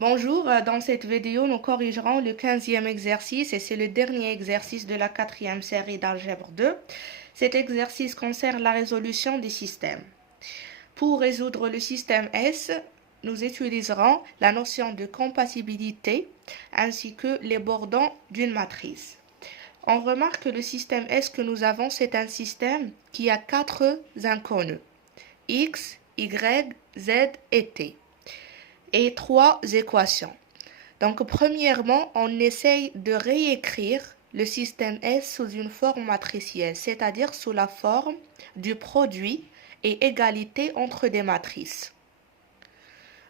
Bonjour, dans cette vidéo, nous corrigerons le 15e exercice et c'est le dernier exercice de la quatrième série d'Algèbre 2. Cet exercice concerne la résolution des systèmes. Pour résoudre le système S, nous utiliserons la notion de compatibilité ainsi que les bordons d'une matrice. On remarque que le système S que nous avons, c'est un système qui a 4 inconnus, x, y, z et t, et 3 équations. Donc, premièrement, on essaye de réécrire le système S sous une forme matricielle, c'est-à-dire sous la forme du produit et égalité entre des matrices.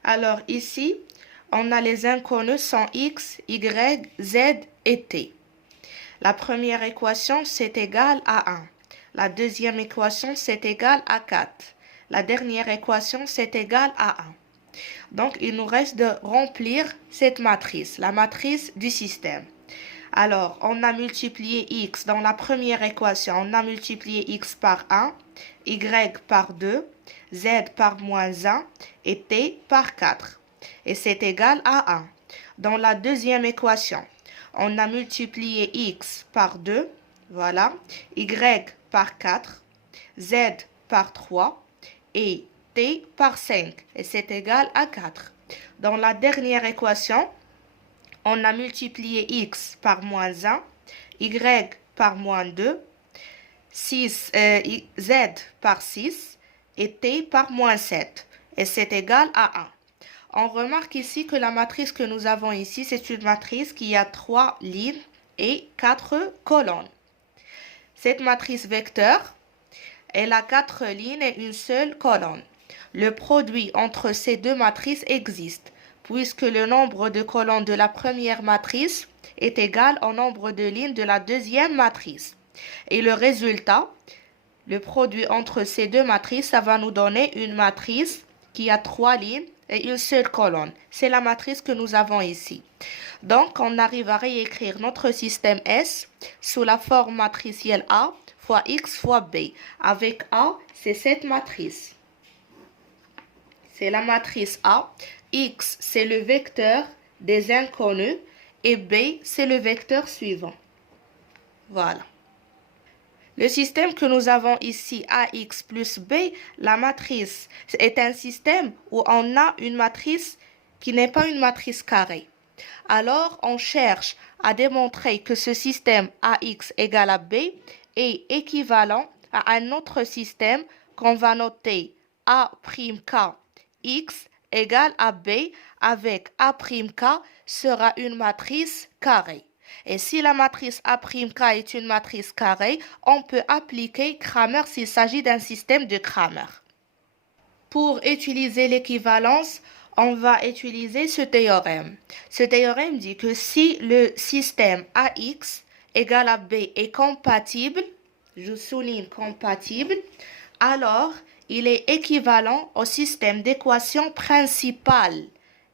Alors ici, on a les inconnus sont x, y, z et t. La première équation, c'est égal à 1. La deuxième équation, c'est égal à 4. La dernière équation, c'est égal à 1. Donc, il nous reste de remplir cette matrice, la matrice du système. Alors, on a multiplié x dans la première équation, on a multiplié x par 1, y par 2, z par moins 1 et t par 4. Et c'est égal à 1. Dans la deuxième équation, on a multiplié x par 2, voilà, y par 4, z par 3 et t par 5. Et c'est égal à 4. Dans la dernière équation, on a multiplié x par moins 1, y par moins 2, z par 6 et t par moins 7. Et c'est égal à 1. On remarque ici que la matrice que nous avons ici, c'est une matrice qui a 3 lignes et 4 colonnes. Cette matrice vecteur, elle a 4 lignes et une seule colonne. Le produit entre ces deux matrices existe, puisque le nombre de colonnes de la première matrice est égal au nombre de lignes de la deuxième matrice. Et le résultat, le produit entre ces deux matrices, ça va nous donner une matrice qui a 3 lignes et une seule colonne. C'est la matrice que nous avons ici. Donc, on arrive à réécrire notre système S sous la forme matricielle A fois X fois B. Avec A, c'est cette matrice. C'est la matrice A. X, c'est le vecteur des inconnus. Et B, c'est le vecteur suivant. Voilà. Le système que nous avons ici, AX plus B, la matrice, est un système où on a une matrice qui n'est pas une matrice carrée. Alors, on cherche à démontrer que ce système AX égale à B est équivalent à un autre système qu'on va noter A'K X égale à B avec A'K sera une matrice carrée. Et si la matrice A'K est une matrice carrée, on peut appliquer Cramer s'il s'agit d'un système de Cramer. Pour utiliser l'équivalence, on va utiliser ce théorème. Ce théorème dit que si le système AX égale à B est compatible, je souligne compatible, alors il est équivalent au système d'équation principale.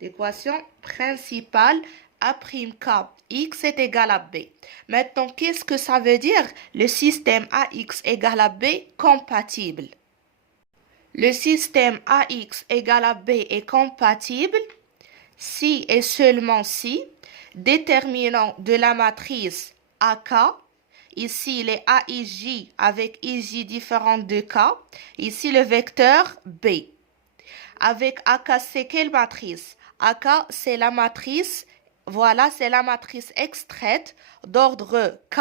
L'équation principale A'K x est égal à b. Maintenant, qu'est-ce que ça veut dire le système AX égale à b compatible? Le système AX égale à b est compatible si et seulement si déterminant de la matrice AK, ici les AIJ avec IJ différentes de K, ici le vecteur B. Avec AK, c'est quelle matrice? AK, c'est la matrice, voilà, c'est la matrice extraite d'ordre K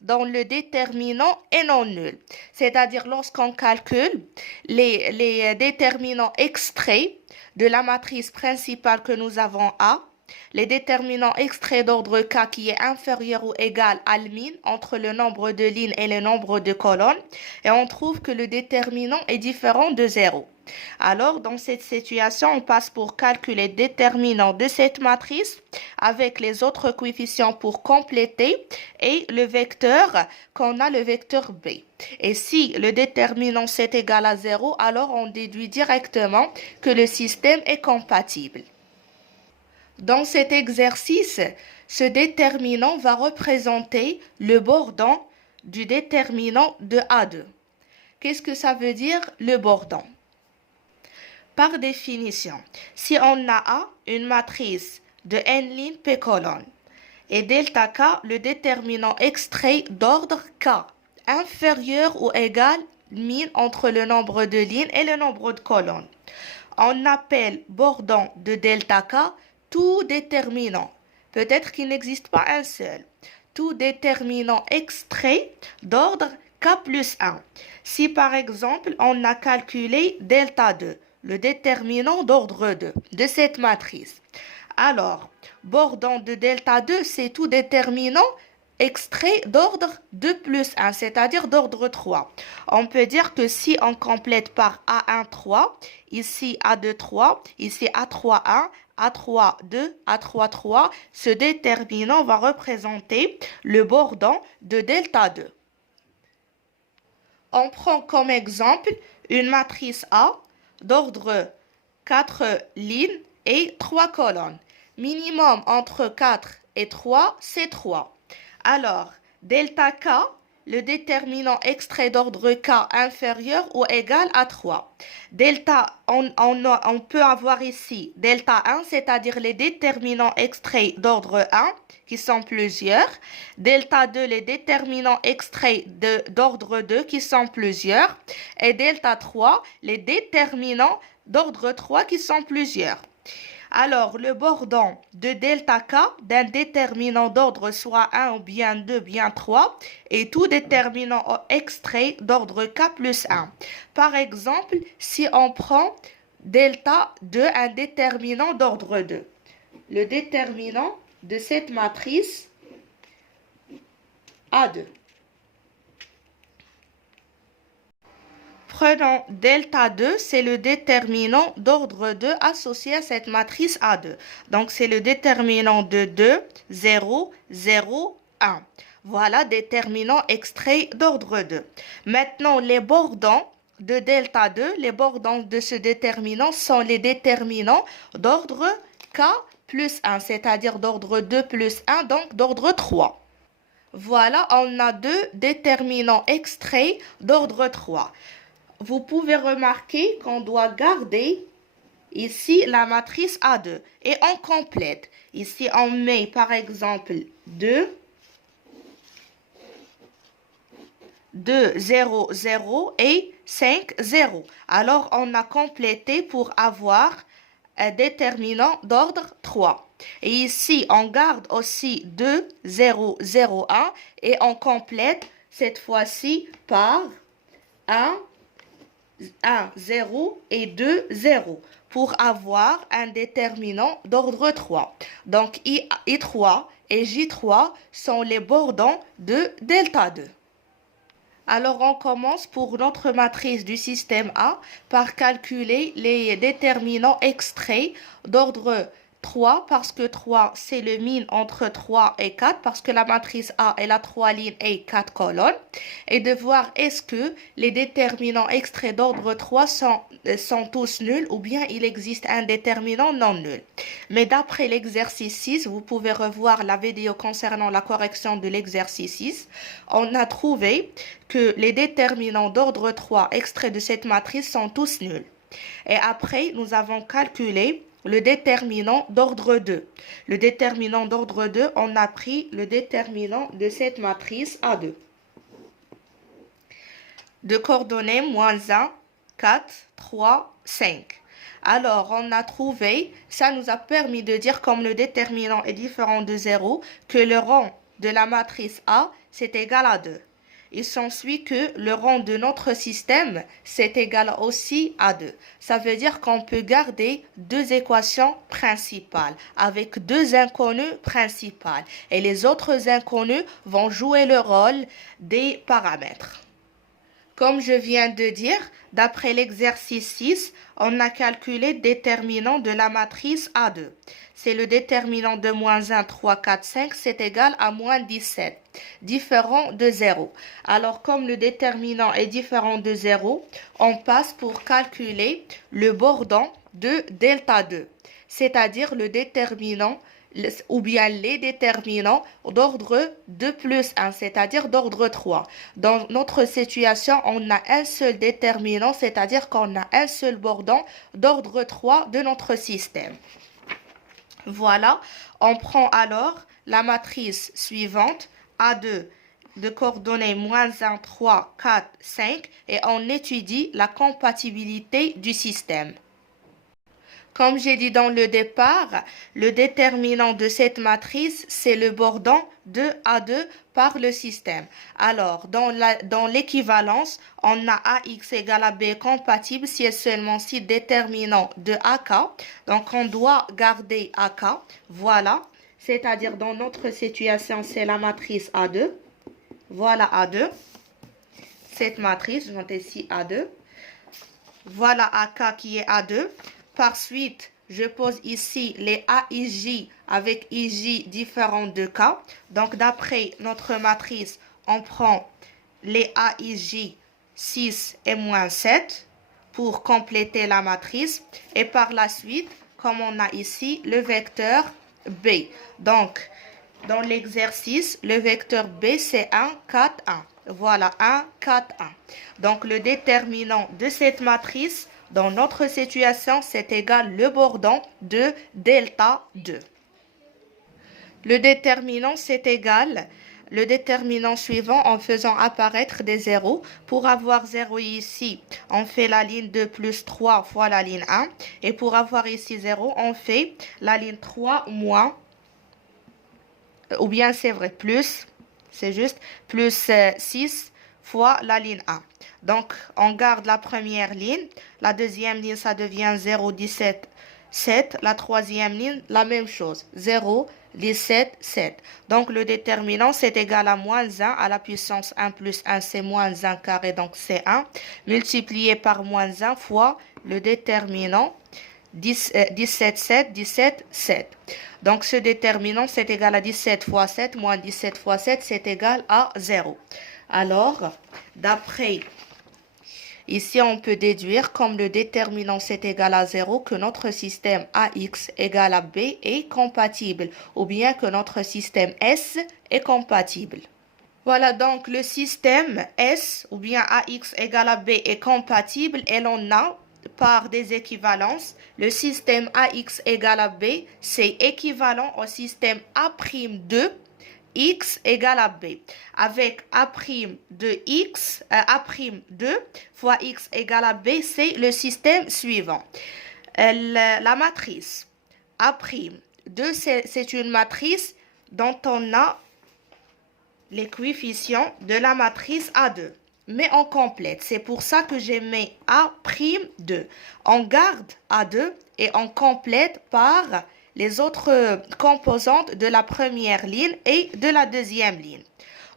dont le déterminant est non nul. C'est-à-dire lorsqu'on calcule les déterminants extraits de la matrice principale que nous avons A, les déterminants extraits d'ordre K qui est inférieur ou égal à l' entre le nombre de lignes et le nombre de colonnes, et on trouve que le déterminant est différent de 0. Alors, dans cette situation, on passe pour calculer le déterminant de cette matrice avec les autres coefficients pour compléter et le vecteur qu'on a, le vecteur B. Et si le déterminant c'est égal à 0, alors on déduit directement que le système est compatible. Dans cet exercice, ce déterminant va représenter le bordon du déterminant de A2. Qu'est-ce que ça veut dire le bordon? Par définition, si on a A, une matrice de n lignes P colonnes, et delta K, le déterminant extrait d'ordre K, inférieur ou égal min entre le nombre de lignes et le nombre de colonnes. On appelle bordant de delta K tout déterminant. Peut-être qu'il n'existe pas un seul. Tout déterminant extrait d'ordre K plus 1. Si par exemple on a calculé delta 2, le déterminant d'ordre 2 de cette matrice, alors bordant de delta 2, c'est tout déterminant extrait d'ordre 2 plus 1, c'est-à-dire d'ordre 3. On peut dire que si on complète par A1, 3, ici A2, 3, ici A3, 1, A3, 2, A3, 3, ce déterminant va représenter le bordant de delta 2. On prend comme exemple une matrice A d'ordre 4 lignes et 3 colonnes. Minimum entre 4 et 3, c'est 3. Alors, delta K, le déterminant extrait d'ordre K inférieur ou égal à 3. Delta, on peut avoir ici delta 1, c'est-à-dire les déterminants extraits d'ordre 1, qui sont plusieurs. Delta 2, les déterminants extraits d'ordre 2, qui sont plusieurs. Et delta 3, les déterminants d'ordre 3, qui sont plusieurs. Alors, le bordant de delta K d'un déterminant d'ordre soit 1 ou bien 2, bien 3, est tout déterminant extrait d'ordre K plus 1. Par exemple, si on prend delta 2, un déterminant d'ordre 2, le déterminant de cette matrice A2. Prenons delta 2, c'est le déterminant d'ordre 2 associé à cette matrice A2. Donc, c'est le déterminant de 2, 0, 0, 1. Voilà, déterminant extrait d'ordre 2. Maintenant, les bordants de delta 2, les bordants de ce déterminant sont les déterminants d'ordre K plus 1, c'est-à-dire d'ordre 2 plus 1, donc d'ordre 3. Voilà, on a deux déterminants extraits d'ordre 3. Vous pouvez remarquer qu'on doit garder ici la matrice A2 et on complète. Ici, on met par exemple 2, 2, 0, 0 et 5, 0. Alors, on a complété pour avoir un déterminant d'ordre 3. Et ici, on garde aussi 2, 0, 0, 1 et on complète cette fois-ci par 1, 0 et 2, 0 pour avoir un déterminant d'ordre 3. Donc, I3 et J3 sont les bordants de delta 2. Alors, on commence pour notre matrice du système A par calculer les déterminants extraits d'ordre 3 parce que 3 c'est le min entre 3 et 4 parce que la matrice A elle a 3 lignes et 4 colonnes et de voir est-ce que les déterminants extraits d'ordre 3 sont tous nuls ou bien il existe un déterminant non nul. Mais d'après l'exercice 6, vous pouvez revoir la vidéo concernant la correction de l'exercice 6, on a trouvé que les déterminants d'ordre 3 extraits de cette matrice sont tous nuls. Et après, nous avons calculé le déterminant d'ordre 2. Le déterminant d'ordre 2, on a pris le déterminant de cette matrice A2. De coordonnées moins 1, 4, 3, 5. Alors, on a trouvé, ça nous a permis de dire comme le déterminant est différent de 0, que le rang de la matrice A, c'est égal à 2. Il s'ensuit que le rang de notre système, c'est égal aussi à 2. Ça veut dire qu'on peut garder deux équations principales avec deux inconnues principales. Et les autres inconnus vont jouer le rôle des paramètres. Comme je viens de dire, d'après l'exercice 6, on a calculé le déterminant de la matrice A2. C'est le déterminant de moins 1, 3, 4, 5, c'est égal à moins 17, différent de 0. Alors, comme le déterminant est différent de 0, on passe pour calculer le bordant de delta 2. c'est-à-dire le déterminant ou bien les déterminants d'ordre 2 plus 1, c'est-à-dire d'ordre 3. Dans notre situation, on a un seul déterminant, c'est-à-dire qu'on a un seul bordon d'ordre 3 de notre système. Voilà, on prend alors la matrice suivante, A2 de coordonnées -1, 3, 4, 5 et on étudie la compatibilité du système. Comme j'ai dit dans le départ, le déterminant de cette matrice, c'est le bordon de A2 par le système. Alors, dans l'équivalence, on a AX égale à B compatible si et seulement si déterminant de AK. Donc, on doit garder AK. Voilà. C'est-à-dire, dans notre situation, c'est la matrice A2. Voilà A2. Cette matrice, je note ici A2. Voilà AK qui est A2. Par suite, je pose ici les AIJ avec IJ différents de K. Donc, d'après notre matrice, on prend les AIJ 6 et -7 pour compléter la matrice. Et par la suite, comme on a ici le vecteur B. Donc, dans l'exercice, le vecteur B, c'est 1, 4, 1. Voilà, 1, 4, 1. Donc, le déterminant de cette matrice, dans notre situation, c'est égal le bordon de delta 2. Le déterminant, c'est égal le déterminant suivant en faisant apparaître des zéros. Pour avoir 0 ici, on fait la ligne 2 plus 3 fois la ligne 1. Et pour avoir ici 0, on fait la ligne 3 moins, ou bien c'est vrai, plus, c'est juste, plus 6 fois la ligne 1. Donc, on garde la première ligne. La deuxième ligne, ça devient 0, 17, 7. La troisième ligne, la même chose. 0, 17, 7. Donc, le déterminant, c'est égal à -1 à la puissance 1 plus 1, c'est -1 carré, donc c'est 1. Multiplié par -1 fois le déterminant, 17, 7, 17, 7. Donc, ce déterminant, c'est égal à 17 fois 7, moins 17 fois 7, c'est égal à 0. Alors, d'après, ici, on peut déduire, comme le déterminant c'est égal à 0, que notre système AX égale à B est compatible, ou bien que notre système S est compatible. Voilà, donc le système S, ou bien AX égale à B est compatible, et l'on a, par des équivalences, le système AX égale à B, c'est équivalent au système A'2, x égale à b. Avec A' de x, A'2 fois x égale à b, c'est le système suivant. La matrice A'2, c'est une matrice dont on a les coefficients de la matrice A2. Mais on complète. C'est pour ça que j'ai mis A'2. On garde A2 et on complète par les autres composantes de la première ligne et de la deuxième ligne.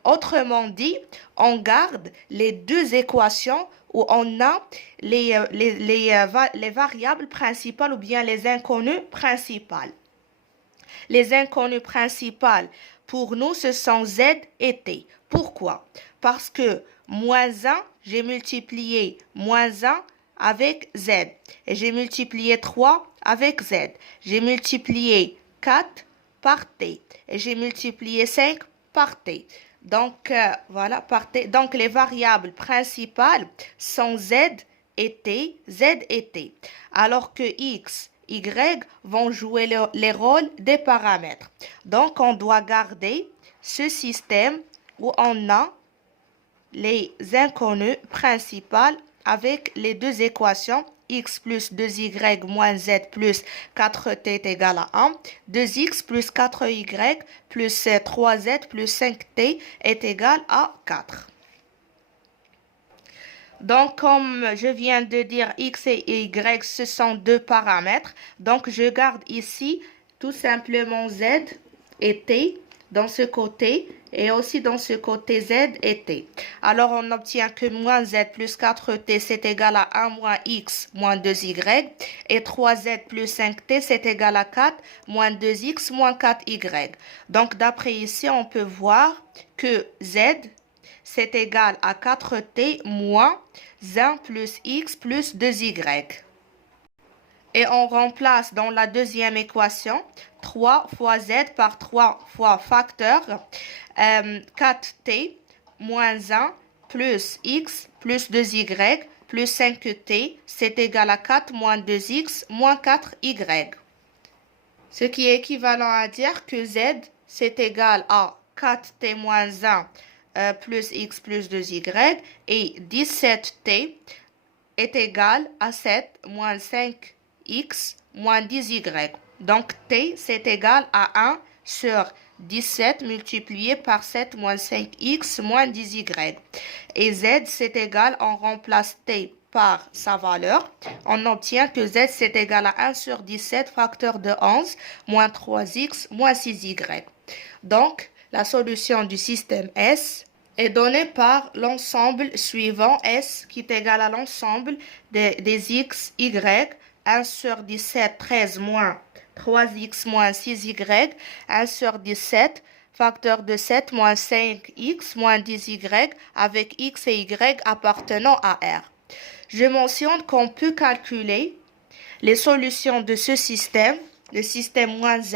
Autrement dit, on garde les deux équations où on a les variables principales ou bien les inconnues principales. Les inconnues principales, pour nous, ce sont Z et T. Pourquoi? Parce que -1, j'ai multiplié -1 avec Z. Et j'ai multiplié 3 avec Z. J'ai multiplié 4 par T. Et j'ai multiplié 5 par T. Donc, voilà, par T. Donc, les variables principales sont Z et T, Z et T. Alors que X, Y vont jouer les rôles des paramètres. Donc, on doit garder ce système où on a les inconnues principales avec les deux équations x plus 2y moins z plus 4t est égal à 1, 2x plus 4y plus 3z plus 5t est égal à 4. Donc, comme je viens de dire, x et y, ce sont deux paramètres. Donc, je garde ici tout simplement z et t dans ce côté et aussi dans ce côté z et t. Alors, on obtient que moins z plus 4t, c'est égal à 1 moins x moins 2y. Et 3z plus 5t, c'est égal à 4 moins 2x moins 4y. Donc, d'après ici, on peut voir que z, c'est égal à 4t moins 1 plus x plus 2y. Et on remplace dans la deuxième équation 3 fois z par 3 fois facteur 4t moins 1 plus x plus 2y plus 5t, c'est égal à 4 moins 2x moins 4y. Ce qui est équivalent à dire que z, c'est égal à 4t moins 1 plus x plus 2y et 17t est égal à 7 moins 5x moins 10y. Donc, t, c'est égal à 1 sur 17 multiplié par 7 moins 5x moins 10y. Et z, c'est égal, on remplace t par sa valeur. On obtient que z, c'est égal à 1 sur 17 facteur de 11 moins 3x moins 6y. Donc, la solution du système S est donnée par l'ensemble suivant S qui est égal à l'ensemble des x, y, 1 sur 17, 13 moins 3x moins 6y, 1 sur 17, facteur de 7 moins 5x moins 10y avec x et y appartenant à R. Je mentionne qu'on peut calculer les solutions de ce système, le système moins z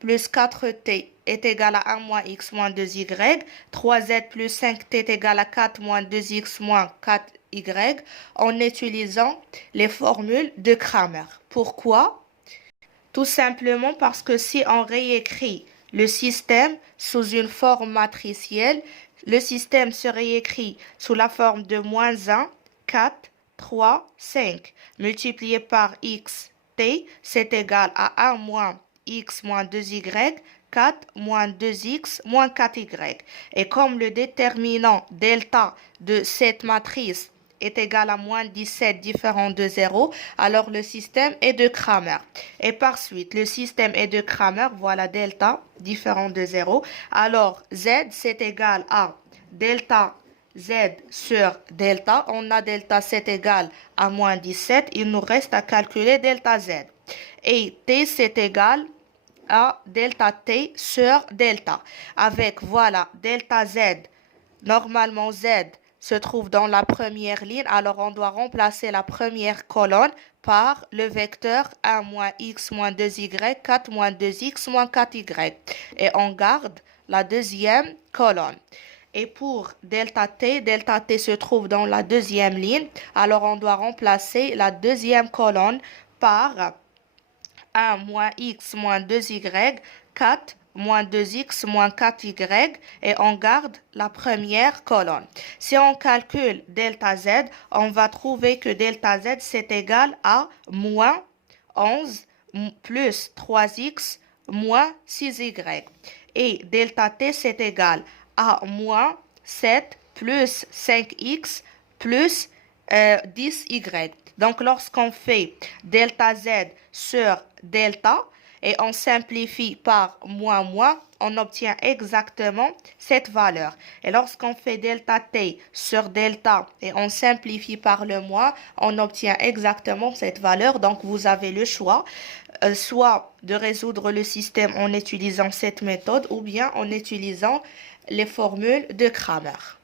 plus 4t est égal à 1 moins x moins 2y, 3z plus 5t est égal à 4 moins 2x moins 4y, en utilisant les formules de Cramer. Pourquoi? Tout simplement parce que si on réécrit le système sous une forme matricielle, le système se réécrit sous la forme de moins 1, 4, 3, 5, multiplié par x, t, c'est égal à 1 moins x moins 2y, 4 moins 2x moins 4y. Et comme le déterminant delta de cette matrice est égal à moins 17 différent de 0, alors le système est de Cramer. Et par suite, le système est de Cramer, voilà delta différent de 0. Alors z, c'est égal à delta z sur delta. On a delta, c'est égal à moins 17. Il nous reste à calculer delta z. Et t, c'est égal à delta t sur delta. Avec, voilà, delta z, normalement z se trouve dans la première ligne, alors on doit remplacer la première colonne par le vecteur 1 moins x moins 2y, 4 moins 2x moins 4y. Et on garde la deuxième colonne. Et pour delta t se trouve dans la deuxième ligne, alors on doit remplacer la deuxième colonne par 1 moins x moins 2y, 4 moins 2x moins 4y et on garde la première colonne. Si on calcule delta z, on va trouver que delta z c'est égal à moins 11 plus 3x moins 6y. Et delta t c'est égal à moins 7 plus 5x plus 10y. Donc, lorsqu'on fait delta z sur delta et on simplifie par moins, on obtient exactement cette valeur. Et lorsqu'on fait delta t sur delta et on simplifie par le moins, on obtient exactement cette valeur. Donc, vous avez le choix, soit de résoudre le système en utilisant cette méthode ou bien en utilisant les formules de Cramer.